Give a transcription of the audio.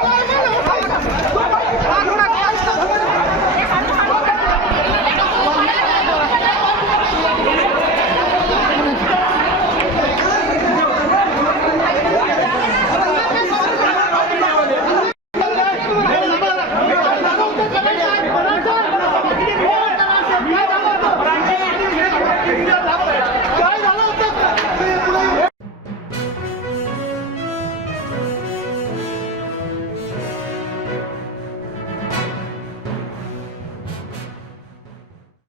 Hallelujah!